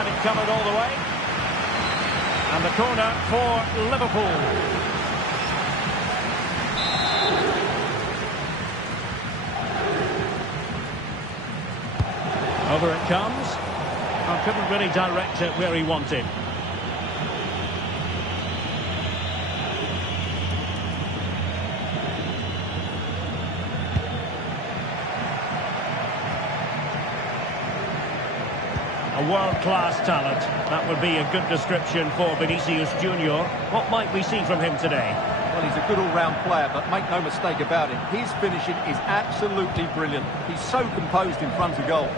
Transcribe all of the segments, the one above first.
Had it covered all the way. And the corner for Liverpool. Over it comes. Oh, couldn't really direct it where he wanted. A world-class talent. That would be a good description for Vinicius Junior. What might we see from him today? Well, he's a good all-round player, but make no mistake about it, his finishing is absolutely brilliant. He's so composed in front of goal.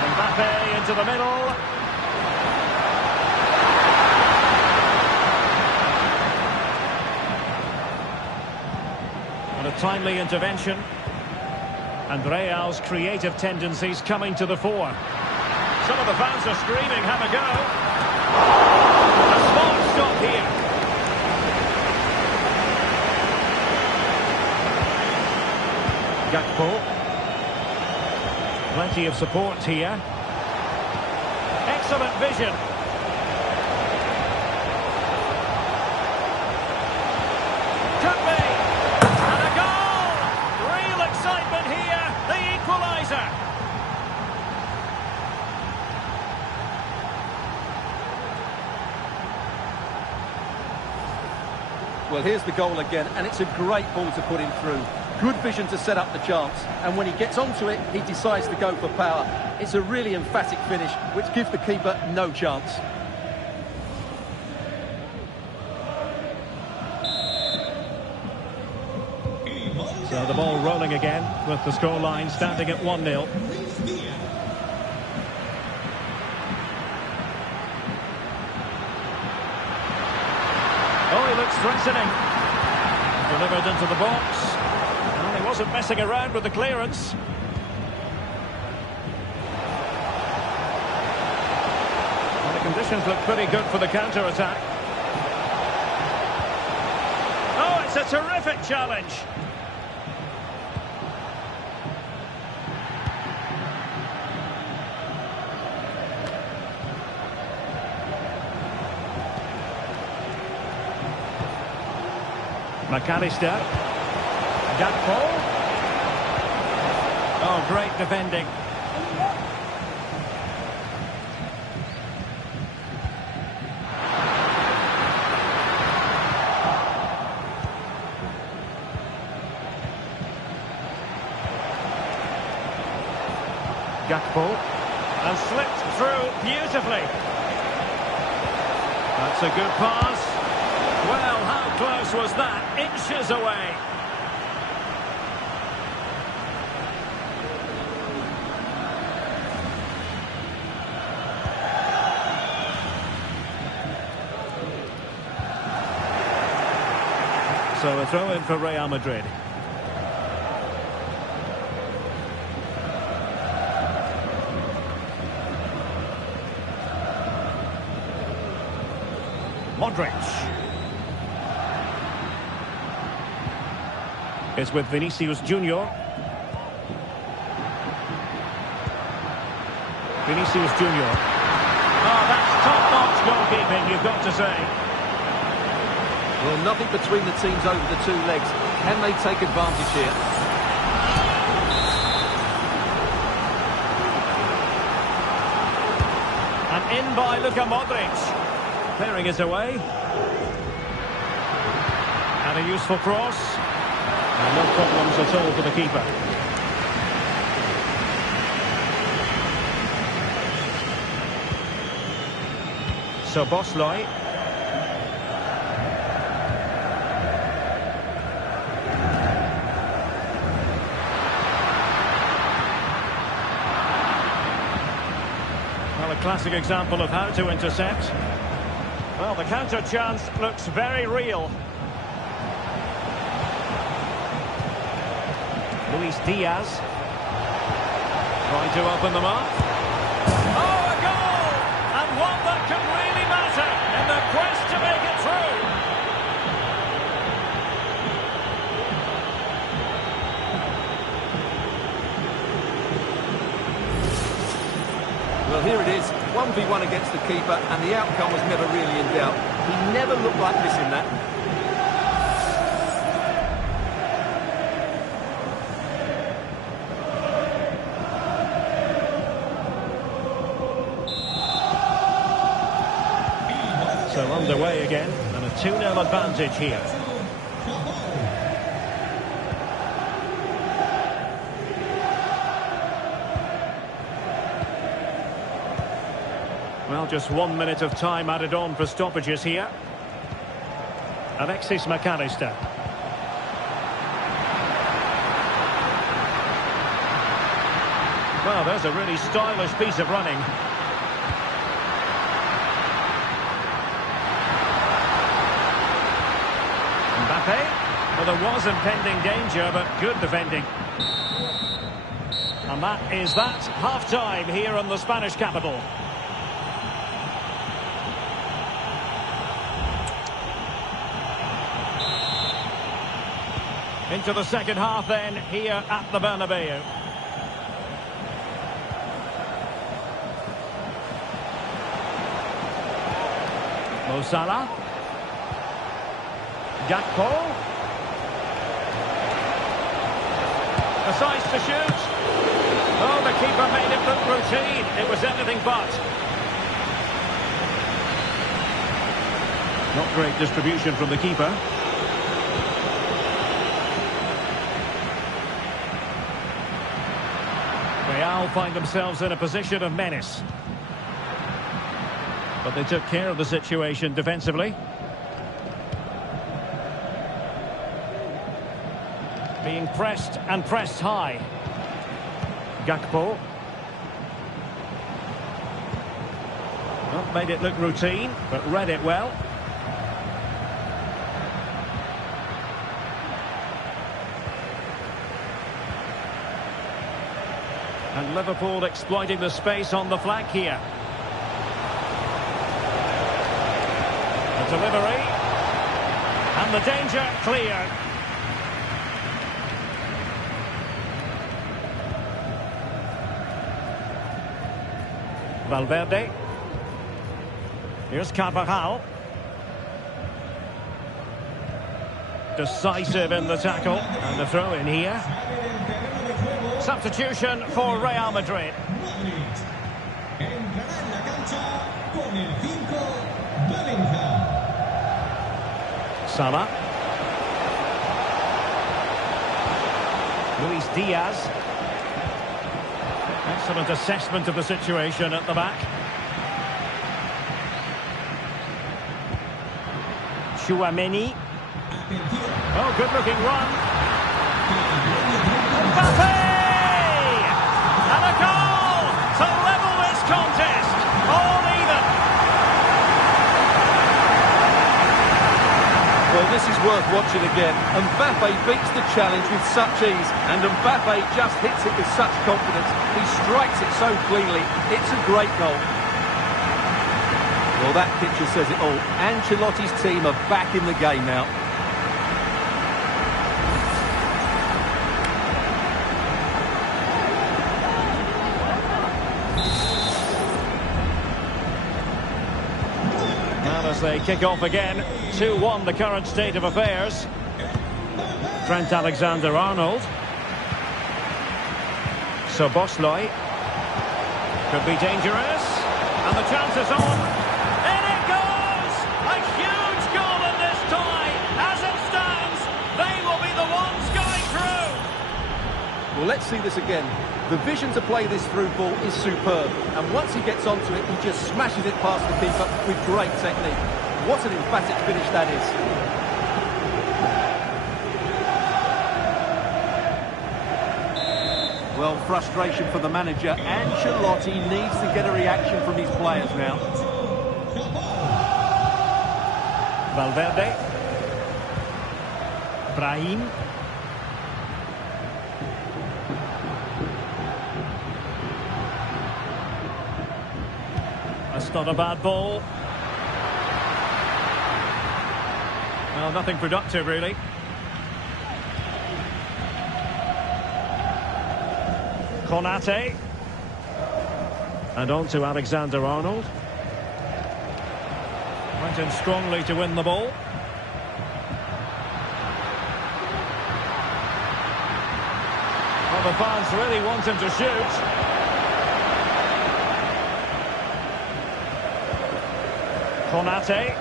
Mbappe into the middle. And a timely intervention. And Real's creative tendencies coming to the fore. Some of the fans are screaming, have a go. A smart stop here. Gakpo. Plenty of support here. Excellent vision. Could be. And a goal! Real excitement here. The equaliser. Well, here's the goal again, and it's a great ball to put him through. Good vision to set up the chance, and when he gets onto it, he decides to go for power. It's a really emphatic finish, which gives the keeper no chance. So the ball rolling again, with the scoreline standing at 1-0. Oh, he looks threatening. Delivered into the box. Well, he wasn't messing around with the clearance. Well, the conditions look pretty good for the counter-attack. Oh, it's a terrific challenge. McAllister. Gakpo. Oh, great defending. Gakpo. And slipped through beautifully. That's a good pass. Well, how close was that? Inches away. So a throw in for Real Madrid. Modric. It's with Vinicius Junior. Vinicius Junior. Oh, that's top-notch goalkeeping, you've got to say. Well, nothing between the teams over the two legs. Can they take advantage here? And in by Luka Modric. Clearing it away. And a useful cross. And no problems at all for the keeper. So Bosley. Well, a classic example of how to intercept. Well, the counter chance looks very real. Luis Diaz. Trying to open them up. Oh, a goal! And one that can really matter in the quest to make it through. Well, here it is, 1v1 against the keeper, and the outcome was never really in doubt. He never looked like missing that. So underway again, and a 2-0 advantage here. Well, just 1 minute of time added on for stoppages here. Alexis McAllister. Well, there's a really stylish piece of running. Mbappe. Well, there was impending danger, but good defending. And that is that. Half-time here in the Spanish capital. Into the second half then, here at the Bernabeu. Mo Salah. Gakpo. Decides to shoot. Oh, the keeper made it look routine. It was anything but. Not great distribution from the keeper. Real find themselves in a position of menace. But they took care of the situation defensively. Being pressed and pressed high. Gakpo. Well, made it look routine, but read it well. And Liverpool exploiting the space on the flank here. The delivery. And the danger cleared. Valverde. Here's Carvajal. Decisive in the tackle. And the throw in here. Substitution for Real Madrid. Salah. Luis Diaz. Excellent assessment of the situation at the back. Chouameni. Oh, good looking run. Mbappe! And a goal to level this contest. All even. Well, this is worth watching again. Mbappe beats the challenge with such ease, and Mbappe just hits it with such confidence. He strikes it so cleanly. It's a great goal. Well, that picture says it all. Ancelotti's team are back in the game now. As they kick off again, 2-1 the current state of affairs. Trent Alexander-Arnold. Szoboszlai. Could be dangerous. And the chance is on. In it goes! A huge goal in this tie. As it stands, they will be the ones going through. Well, let's see this again. The vision to play this through ball is superb, and once he gets onto it, he just smashes it past the keeper with great technique. What an emphatic finish that is. Well, frustration for the manager. Ancelotti needs to get a reaction from his players now. Valverde. Brahim. That's not a bad ball. Well, nothing productive, really. Konate. And on to Alexander-Arnold. Went in strongly to win the ball. Well, the fans really want him to shoot. Konate.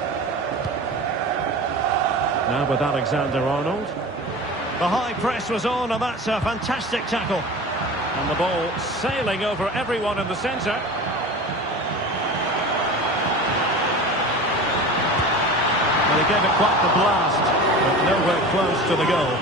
Now with Alexander-Arnold. The high press was on, and that's a fantastic tackle. And the ball sailing over everyone in the centre. Well, he gave it quite the blast, but nowhere close to the goal.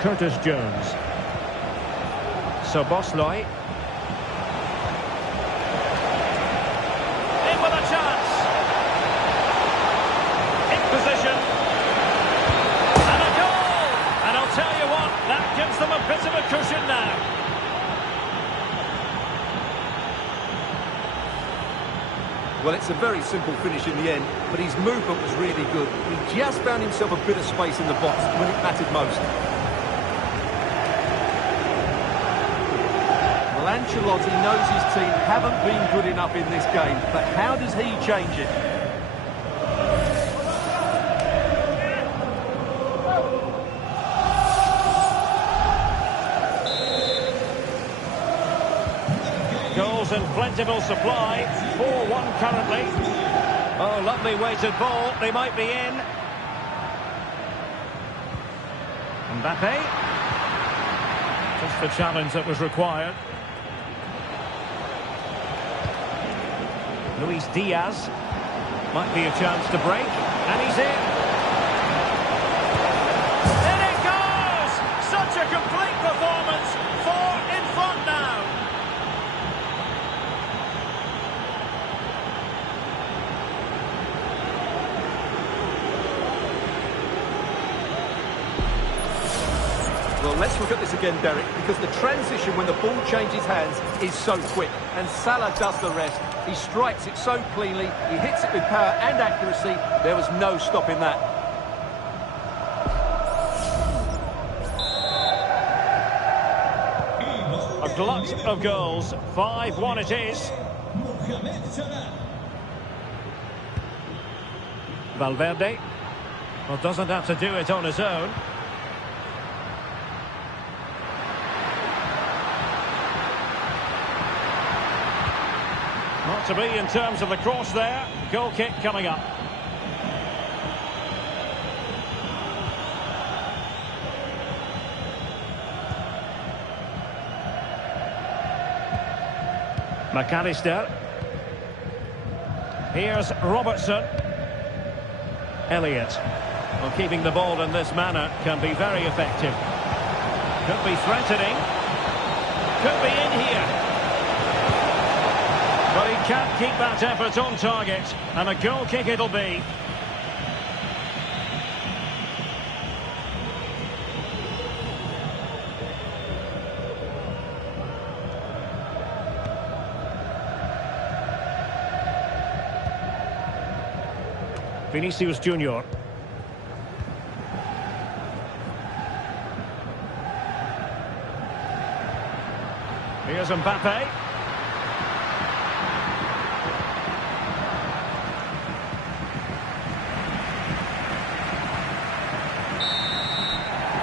Curtis Jones. Szoboszlai. In with a chance. In position. And a goal! And I'll tell you what, that gives them a bit of a cushion now. Well, it's a very simple finish in the end, but his movement was really good. He just found himself a bit of space in the box when it mattered most. Well, Ancelotti knows his team haven't been good enough in this game, but how does he change it? Goals in plentiful supply. 4-1 currently. Oh, lovely weighted ball. They might be in. Mbappe. Just the challenge that was required. Luis Diaz. Might be a chance to break. And he's in. In it goes! Such a complete performance. 4 in front now. Well, let's look at this again, Derek, because the transition when the ball changes hands is so quick, and Salah does the rest. He strikes it so cleanly, he hits it with power and accuracy. There was no stopping that. A glut of goals. 5-1 it is. Valverde. Well, doesn't have to do it on his own. Not to be in terms of the cross there. Goal kick coming up. McAllister. Here's Robertson. Elliott. Well, keeping the ball in this manner can be very effective. Could be threatening. Could be in here. But he can't keep that effort on target, and a goal kick it'll be. Vinicius Junior. Here's Mbappe.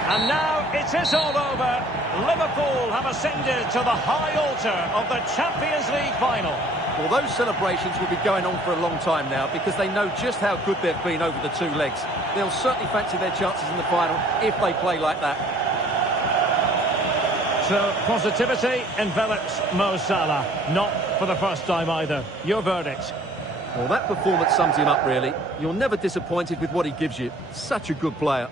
And now it is all over. Liverpool have ascended to the high altar of the Champions League final. Well, those celebrations will be going on for a long time now because they know just how good they've been over the two legs. They'll certainly fancy their chances in the final if they play like that. So, positivity envelops Mo Salah. Not for the first time either. Your verdict? Well, that performance sums him up, really. You're never disappointed with what he gives you. Such a good player.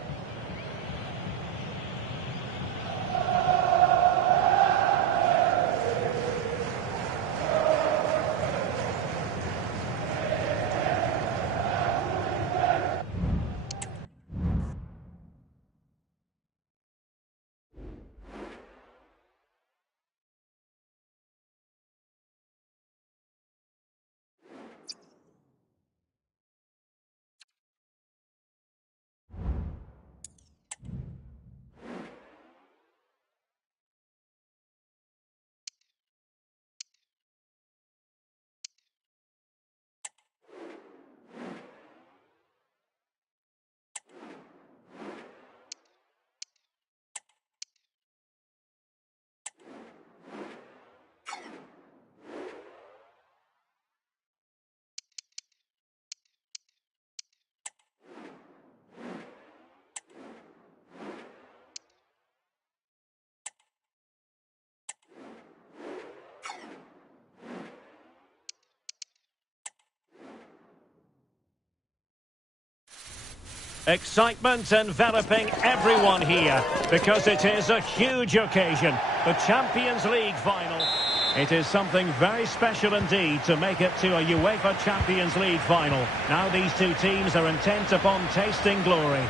Excitement enveloping everyone here because it is a huge occasion. The Champions League final. It is something very special indeed to make it to a UEFA Champions League final. Now these two teams are intent upon tasting glory.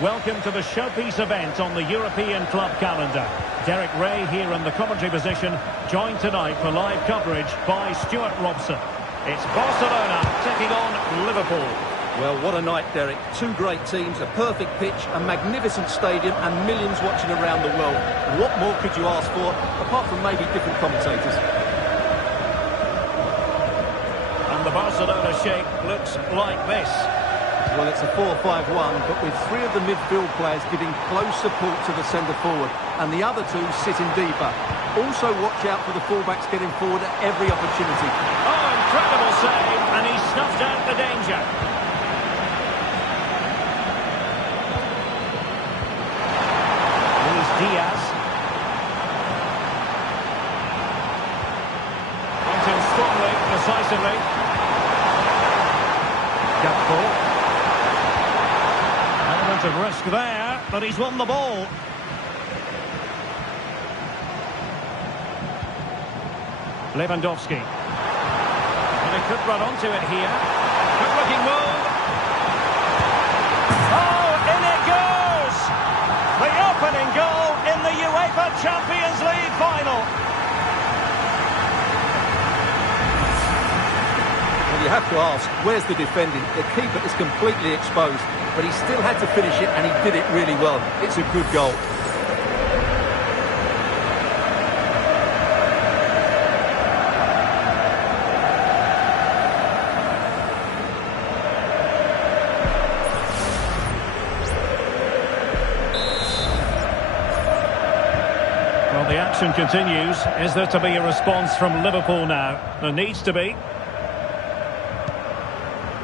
Welcome to the showpiece event on the European club calendar. Derek Ray here in the commentary position, joined tonight for live coverage by Stuart Robson. It's Barcelona taking on Liverpool. Well, what a night, Derek. Two great teams, a perfect pitch, a magnificent stadium and millions watching around the world. What more could you ask for, apart from maybe different commentators? And the Barcelona shape looks like this. Well, it's a 4-5-1, but with three of the midfield players giving close support to the centre-forward, and the other two sitting deeper. Also watch out for the fullbacks getting forward at every opportunity. Oh, incredible save, and he snuffed out the danger. Diaz. Went in strongly, decisively. Gakpo. Element of risk there, but he's won the ball. Lewandowski. And he could run onto it here. Good looking move. Oh, in it goes! The opening goal in the UEFA Champions League final. Well, you have to ask, where's the defending? The keeper is completely exposed, but he still had to finish it, and he did it really well. It's a good goal. The action continues. Is there to be a response from Liverpool now? There needs to be.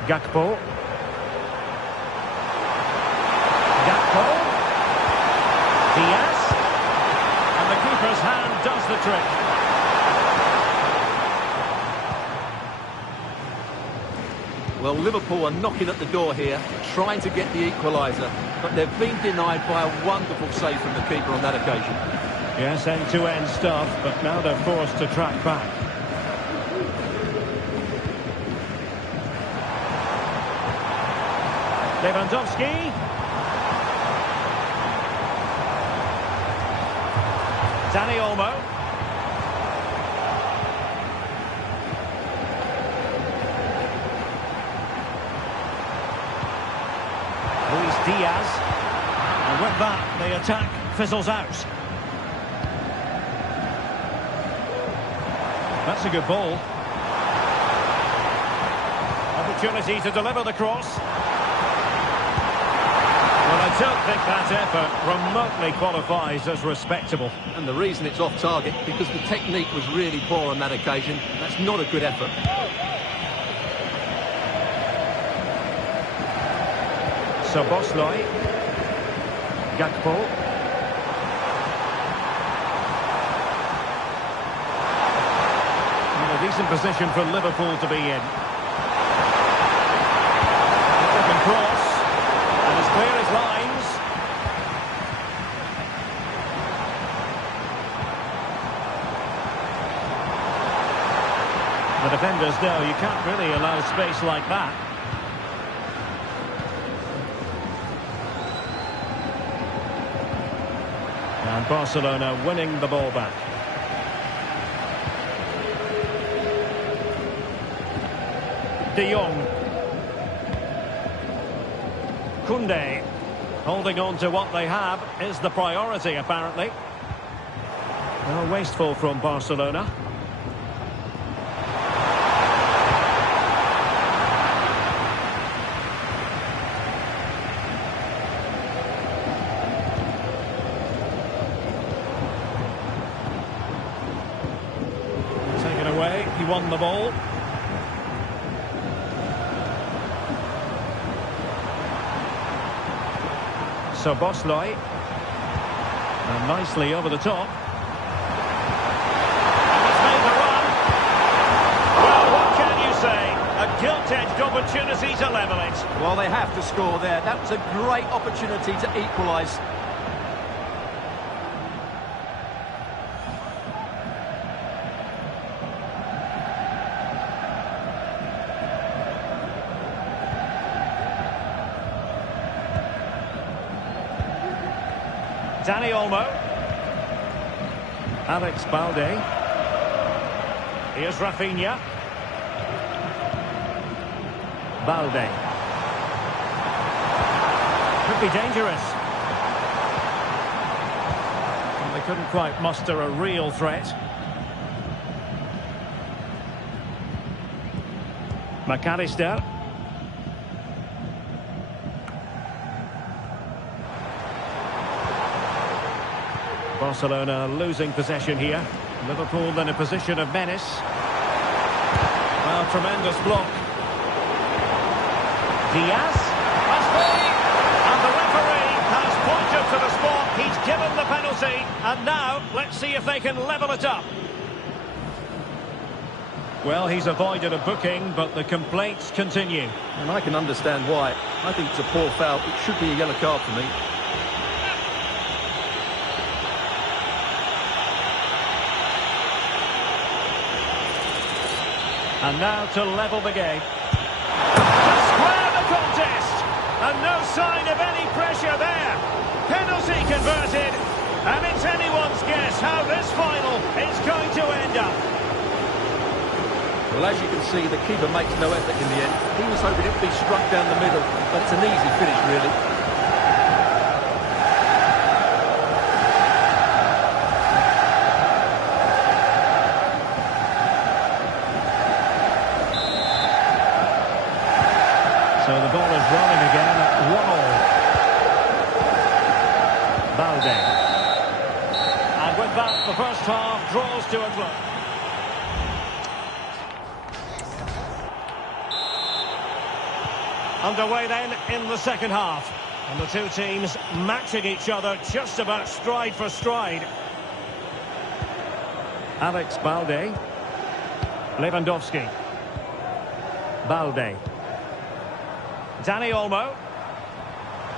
Gakpo. Gakpo. Diaz. And the keeper's hand does the trick. Well, Liverpool are knocking at the door here, trying to get the equaliser, but they've been denied by a wonderful save from the keeper on that occasion. Yes, end-to-end stuff, but now they're forced to track back. Lewandowski. Dani Olmo. Luis Diaz. And with that, the attack fizzles out. That's a good ball. Opportunity to deliver the cross. Well, I don't think that effort remotely qualifies as respectable. And the reason it's off target, because the technique was really poor on that occasion. That's not a good effort. So Bosley. Gakpo. A decent position for Liverpool to be in. Open cross. And as clear as lines. The defenders know you can't really allow space like that. And Barcelona winning the ball back. De Jong. Koundé. Holding on to what they have is the priority, apparently. Well, wasteful from Barcelona. Taken away, he won the ball. So Bosley, and nicely over the top. And he's made the run. Well, what can you say? A gilt-edged opportunity to level it. Well, they have to score there. That was a great opportunity to equalise. Dani Olmo. Alex Balde. Here's Rafinha. Balde. Could be dangerous. And they couldn't quite muster a real threat. McAllister. Barcelona losing possession here. Liverpool in a position of menace. Well, tremendous block. Diaz. That's free. And the referee has pointed to the spot. He's given the penalty. And now, let's see if they can level it up. Well, he's avoided a booking, but the complaints continue. And I can understand why. I think it's a poor foul. It should be a yellow card for me. And now to level the game. To square the contest. And no sign of any pressure there. Penalty converted. And it's anyone's guess how this final is going to end up. Well, as you can see, the keeper makes no effort in the end. He was hoping it would be struck down the middle, but it's an easy finish, really. So the ball is rolling again at 1-1. Balde. And with that, the first half draws to a close. Underway then in the second half. And the two teams matching each other just about stride for stride. Alex Balde. Lewandowski. Balde. Dani Olmo.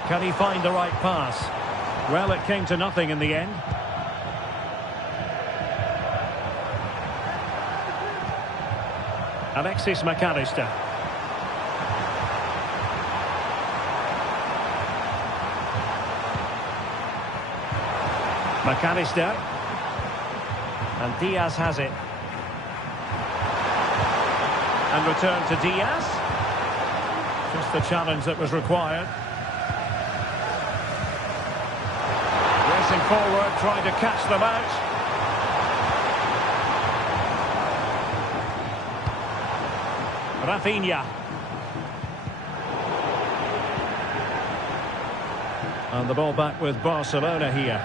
Can he find the right pass? Well, it came to nothing in the end. Alexis McAllister. McAllister. And Diaz has it. And return to Diaz. Just the challenge that was required. Racing forward, trying to catch them out. Rafinha. And the ball back with Barcelona here.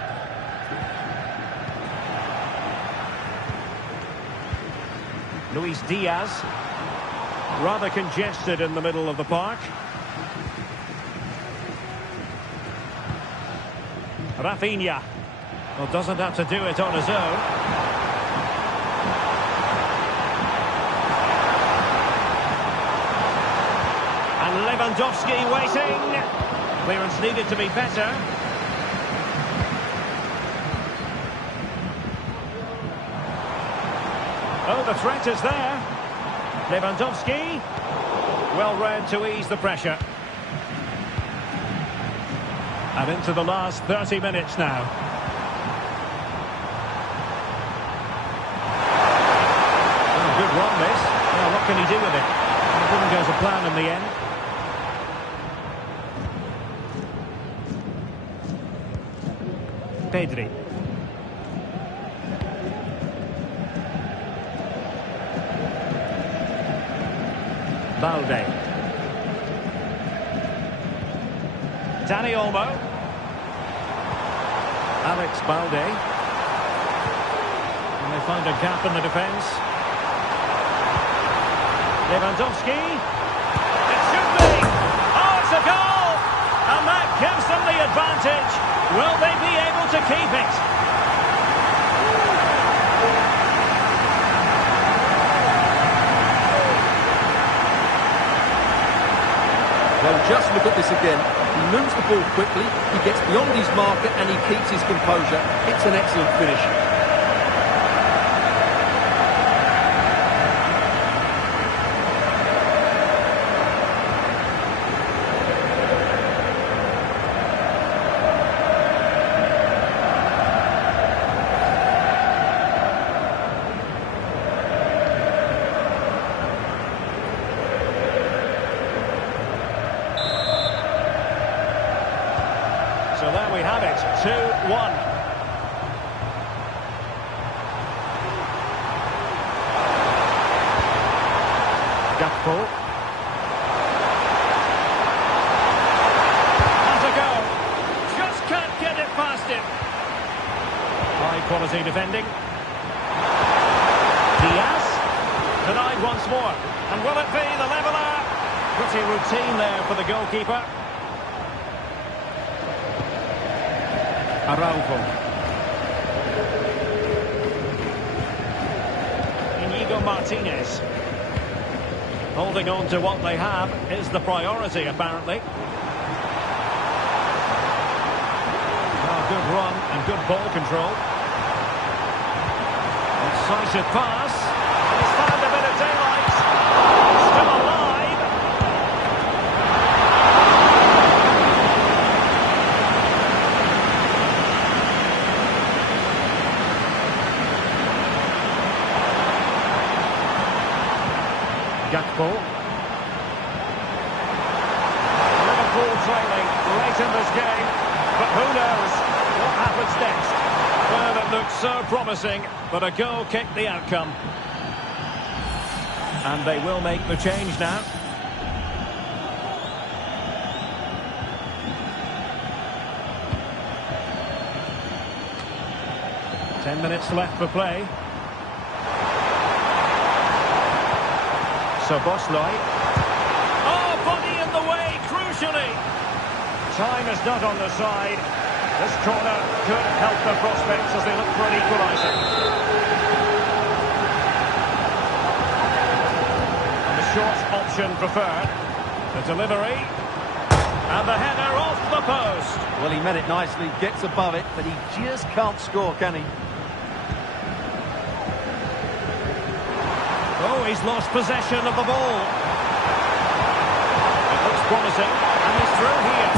Luis Diaz. Rather congested in the middle of the park. Rafinha. Well, doesn't have to do it on his own. And Lewandowski waiting. Clearance needed to be better. Oh, the threat is there. Lewandowski, well read to ease the pressure. And into the last 30 minutes now. Oh, good run this. Now what can he do with it? It didn't go to plan in the end. Pedri. Balde. Dani Olmo. Alex Balde. And they find a gap in the defence. Lewandowski. It should be. Oh, it's a goal! And that gives them the advantage. Will they be able to keep it? Well, just look at this again. He moves the ball quickly, he gets beyond his marker and he keeps his composure. It's an excellent finish. So there we have it, 2-1. Gakpo. Has a go. Just can't get it past him. High quality defending. Diaz. Denied once more. And will it be the leveller? Pretty routine there for the goalkeeper. Araujo. Inigo Martinez. Holding on to what they have is the priority, apparently. Oh, good run and good ball control. Incisive pass. He's found a bit of daylight. Still alive. Gakpo. Liverpool trailing late in this game, but who knows what happens next? Well, it looked so promising, but a goal kicked the outcome. And they will make the change now. Ten minutes left for play. Bosley. Oh, body in the way, crucially. Time is not on the side. This corner could help the prospects as they look for an equaliser. And the short option preferred. The delivery. And the header off the post. Well, he met it nicely, gets above it, but he just can't score, can he? Oh, he's lost possession of the ball. It looks promising, and he's through here.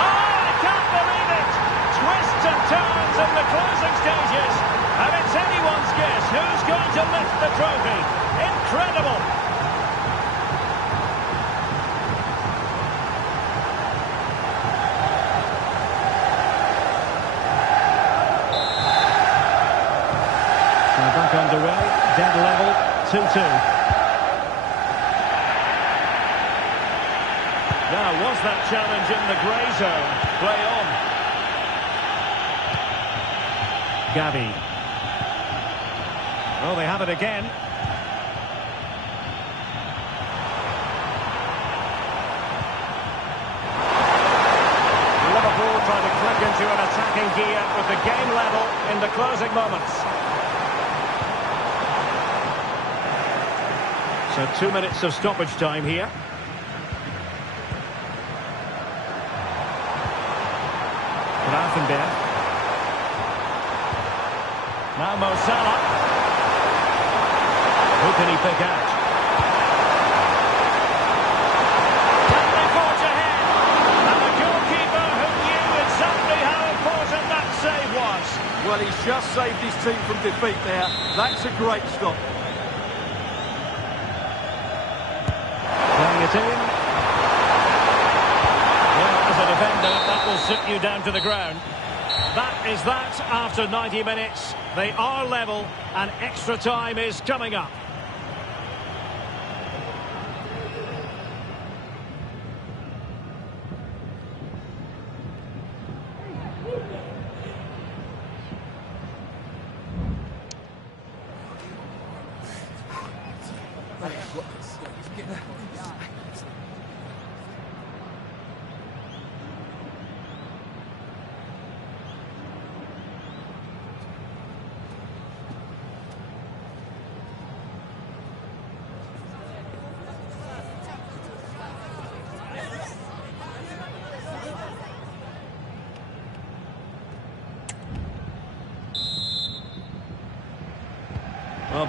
Oh, I can't believe it! Twists and turns in the closing stages, and it's anyone's guess who's going to lift the trophy. Incredible! So back underway, dead level. 2-2. Now, was that challenge in the grey zone? Play on. Gavi. Oh, they have it again. Liverpool trying to click into an attacking gear with the game level in the closing moments. So 2 minutes of stoppage time here. Grafenberg. Now Mo Salah. Who can he pick out? Can they forge ahead? And the goalkeeper who knew exactly how important that save was. Well, he's just saved his team from defeat there. That's a great stop. Playing it in. Well, as a defender, that will sit you down to the ground. That is that after 90 minutes. They are level, and extra time is coming up.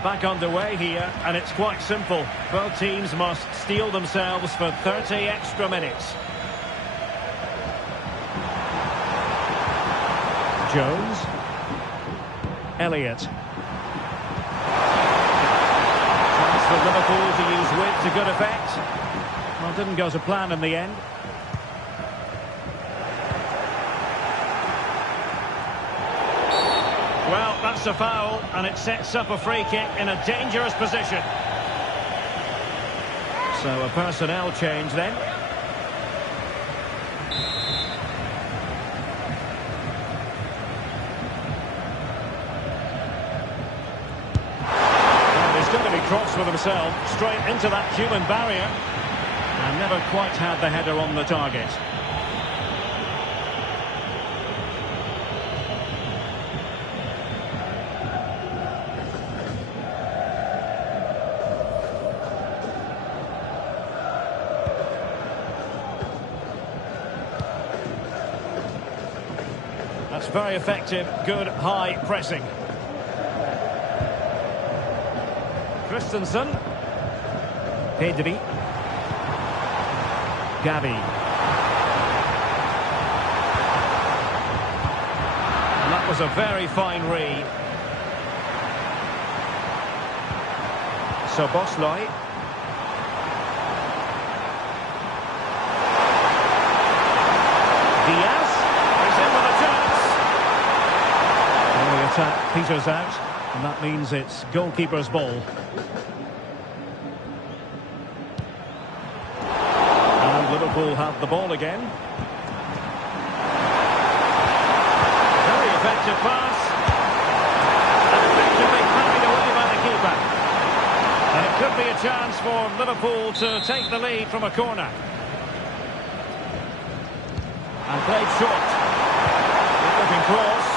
back underway here, and it's quite simple. Both teams must steel themselves for 30 extra minutes. Jones. Elliott. Chance for Liverpool to use width to good effect. Well, didn't go to plan in the end. Well, that's a foul, and it sets up a free kick in a dangerous position. So a personnel change then. Well, he's going to be cross with himself, straight into that human barrier, and never quite had the header on the target. That's very effective, good high pressing. Christensen. Pedri. Gavi. And that was a very fine read. So Bosley. Diaz. He's in with a chance. And the attack peters out, and that means it's goalkeeper's ball. And Liverpool have the ball again. Very effective pass. And effectively carried away by the keeper. And it could be a chance for Liverpool to take the lead from a corner. And played short. Looking cross.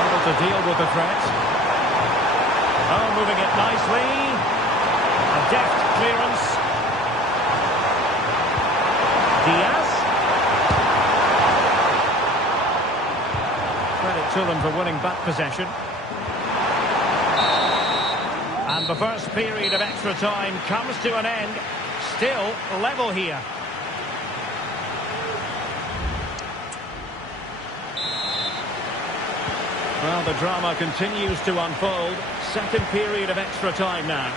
Able to deal with the threat. Oh, moving it nicely. A deft clearance. Diaz. Credit to them for winning back possession. And the first period of extra time comes to an end. Still level here. Well, the drama continues to unfold. Second period of extra time now.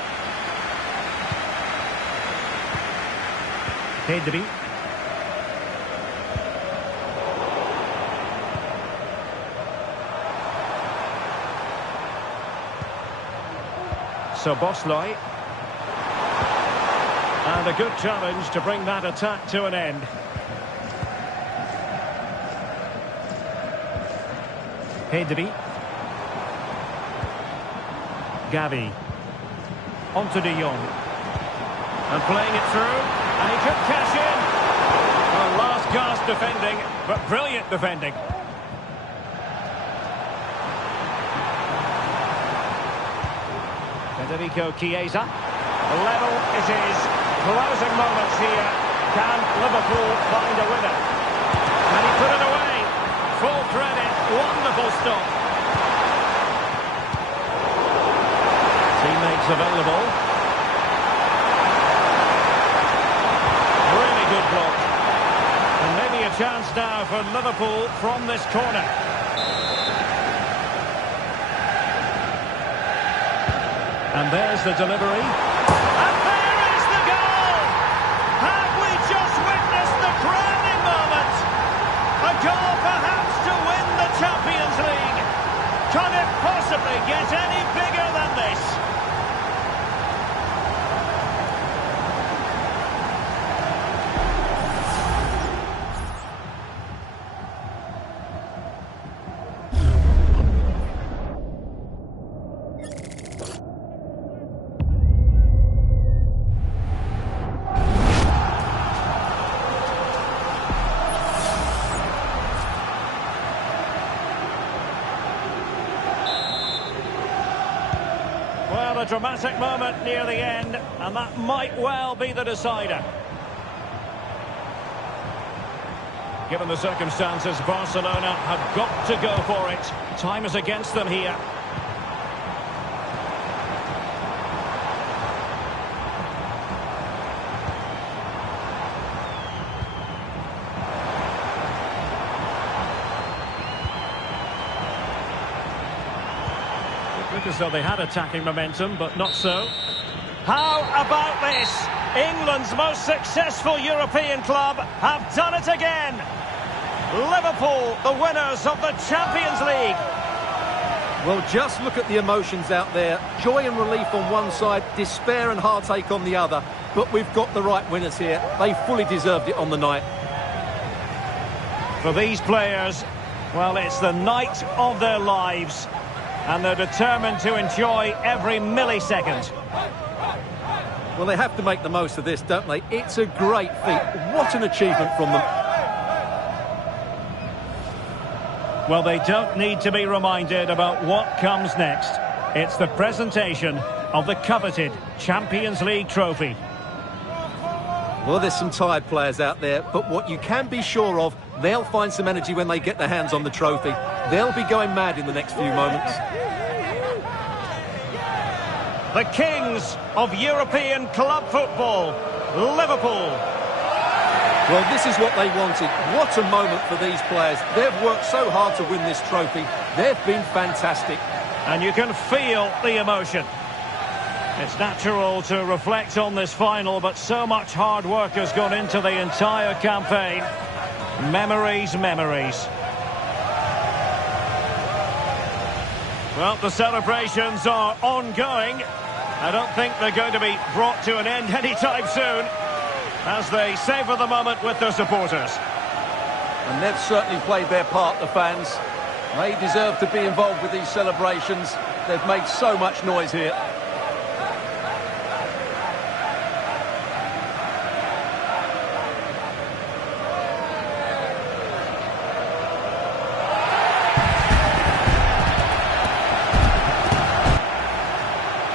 Pedri. So Bosley. And a good challenge to bring that attack to an end. Pedri. Gavi. Onto De Jong. And playing it through. And he could cash in. Well, last gasp defending, but brilliant defending. Federico Chiesa. Level it is. Closing moments here. Can Liverpool find a winner? And he put it away. Full credit. Wonderful stop. Teammates available. Really good block. And maybe a chance now for Liverpool from this corner. And there's the delivery. And there is the goal! Have we just witnessed the crowning moment? A goal perhaps to win the Champions League. Can it possibly get any bigger than this? Well, a dramatic moment near the end, and that might well be the decider. Given the circumstances, Barcelona have got to go for it. Time is against them here. look as though they had attacking momentum, but not so. How about this? England's most successful European club have done it again. Liverpool, the winners of the Champions League. Well, just look at the emotions out there. Joy and relief on one side, despair and heartache on the other. But we've got the right winners here. They fully deserved it on the night. For these players, well, it's the night of their lives. And they're determined to enjoy every millisecond. Well, they have to make the most of this, don't they? It's a great feat. What an achievement from them. Well, they don't need to be reminded about what comes next. It's the presentation of the coveted Champions League trophy. Well, there's some tired players out there, but what you can be sure of, they'll find some energy when they get their hands on the trophy. They'll be going mad in the next few moments. The kings of European club football, Liverpool. Well, this is what they wanted. What a moment for these players. They've worked so hard to win this trophy. They've been fantastic. And you can feel the emotion. It's natural to reflect on this final, but so much hard work has gone into the entire campaign. Memories, memories. Well, the celebrations are ongoing. I don't think they're going to be brought to an end anytime soon, as they savour the moment with their supporters. And they've certainly played their part, the fans. They deserve to be involved with these celebrations. They've made so much noise here.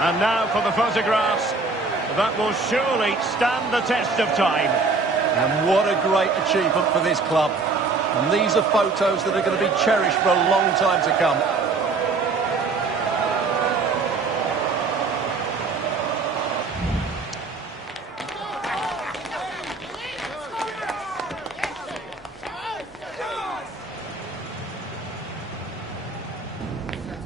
And now for the photographs that will surely stand the test of time. And what a great achievement for this club. And these are photos that are going to be cherished for a long time to come.